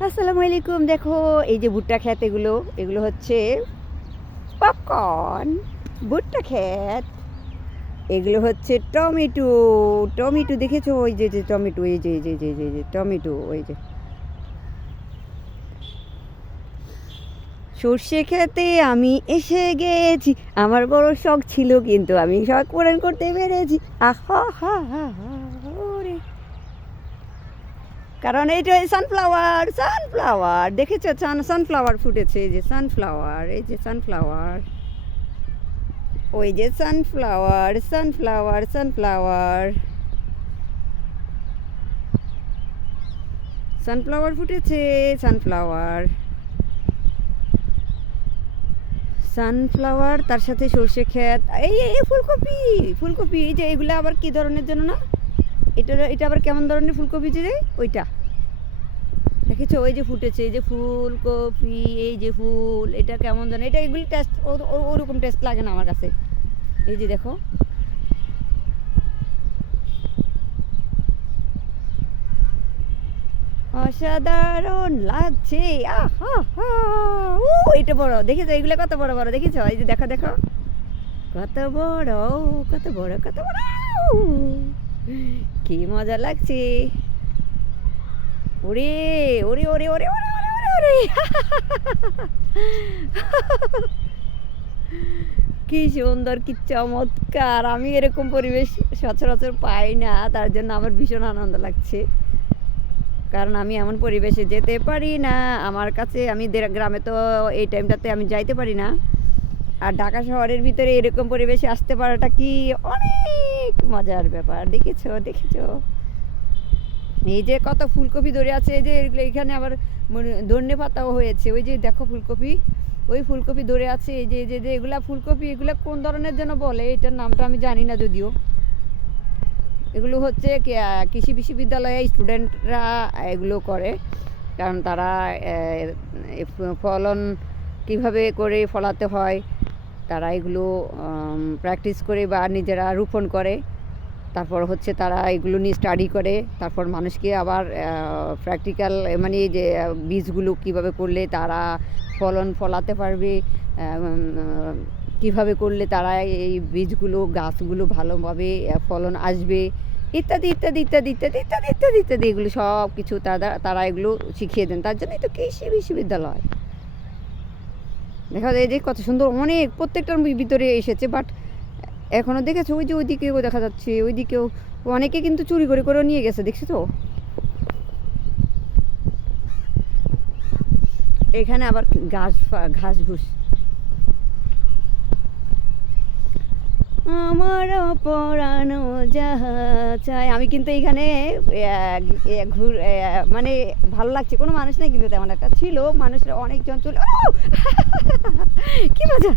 আসসালামু আলাইকুম। দেখো, এই যে ভুট্টা ক্ষেত এগুলো এগুলো হচ্ছে পপকর্ন ভুট্টা ক্ষেত। এগুলো হচ্ছে টমেটো। টমেটো দেখেছ? ওই যে যে টমেটো, এই যে যে যে যে যে, টমেটো, ওই যে। সর্ষে খেতে আমি এসে গেছি। আমার বড় শখ ছিল, কিন্তু আমি শখ পূরণ করতে পেরেছি। আহা, হা হা হা। কারণ এইটা সানফ্লাওয়ার সানফ্লাওয়ার দেখেছ সান সানফ্লাওয়ার ফুটেছে, এই যে সানফ্লাওয়ার এই যে সানফ্লাওয়ার ওই যে সানফ্লাওয়ার সানফ্লাওয়ার সানফ্লাওয়ার সানফ্লাওয়ার ফুটেছে সানফ্লাওয়ার সানফ্লাওয়ার তার সাথে সর্ষে ক্ষেত, এই এই ফুলকপি ফুলকপি, এই যে এগুলো আবার কি ধরনের জন্য না এটা এটা আবার কেমন ধরনের ফুলকপি যে? ওইটা দেখেছ? ওই যে ফুটেছে, এই যে ফুলকপি, এই যে ফুল, এটা কেমন ধরনের এটা এগুলি টেস্ট ওরকম টেস্ট লাগে না আমার কাছে। এই যে দেখো। অসাধারণ লাগছে। ও এটা বড়। দেখেছ? এইগুলো কত বড় বড়, দেখেছ? এই যে দেখো দেখো। কত বড় কত বড় কত বড়। কি মজা লাগছে। ওরে ওরে ওরে ওরে ওরে ওরে ওরে ওরে। কি সুন্দর, কি চমৎকার। আমি এরকম পরিবেশ সচরাচর পাই না, তার জন্য আমার ভীষণ আনন্দ লাগছে। কারণ আমি এমন পরিবেশে যেতে পারি না। আমার কাছে, আমি গ্রামে তো এই টাইমটাতে আমি যাইতে পারি না। আর ঢাকা শহরের ভিতরে এরকম পরিবেশে আসতে পারাটা কি অনেক মজার ব্যাপার। দেখেছ দেখেছ? এই যে কত ফুলকপি ধরে আছে, এই যে এগুলো এখানে আবার ধনে পাতাও হয়েছে, ওই যে দেখো ফুলকপি, ওই ফুলকপি ধরে আছে, এই যে এই যে যে, এগুলা ফুলকপি, এগুলা কোন ধরনের যেন বলে, এটার নামটা আমি জানি না যদিও। এগুলো হচ্ছে কৃষি বিশ্ববিদ্যালয়ে স্টুডেন্টরা এগুলো করে, কারণ তারা ফলন কীভাবে করে ফলাতে হয়, তারা এগুলো প্র্যাকটিস করে বা নিজেরা রোপণ করে। তারপর হচ্ছে তারা এগুলো নিয়ে স্টাডি করে, তারপর মানুষকে আবার প্র্যাকটিক্যাল মানে যে, বীজগুলো কীভাবে করলে তারা ফলন ফলাতে পারবে কীভাবে করলে তারা এই বীজগুলো, গাছগুলো ভালোভাবে ফলন আসবে, ইত্যাদি ইত্যাদি ইত্যাদি ইত্যাদি ইত্যাদি ইত্যাদি ইত্যাদি, এগুলো সব কিছু তারা তারা এগুলো শিখিয়ে দেন। তার জন্যই তো কৃষি বিশ্ববিদ্যালয়। দেখা যায় যে কত সুন্দর, অনেক, প্রত্যেকটার ভিতরে এসেছে বাট এখনও দেখেছ? ওই যে ওইদিকেও দেখা যাচ্ছে, ওইদিকেও অনেকে কিন্তু চুরি করে করে নিয়ে গেছে, দেখছি তো? এখানে আবার ঘাস ঘাস ঘুষ। আমার পরানো যাহা চাই, আমি কিন্তু এইখানে ঘুর মানে ভালো লাগছে। কোনো মানুষ নেই কিন্তু তেমন একটা। ছিল মানুষরা অনেকজন চলে কি মজা!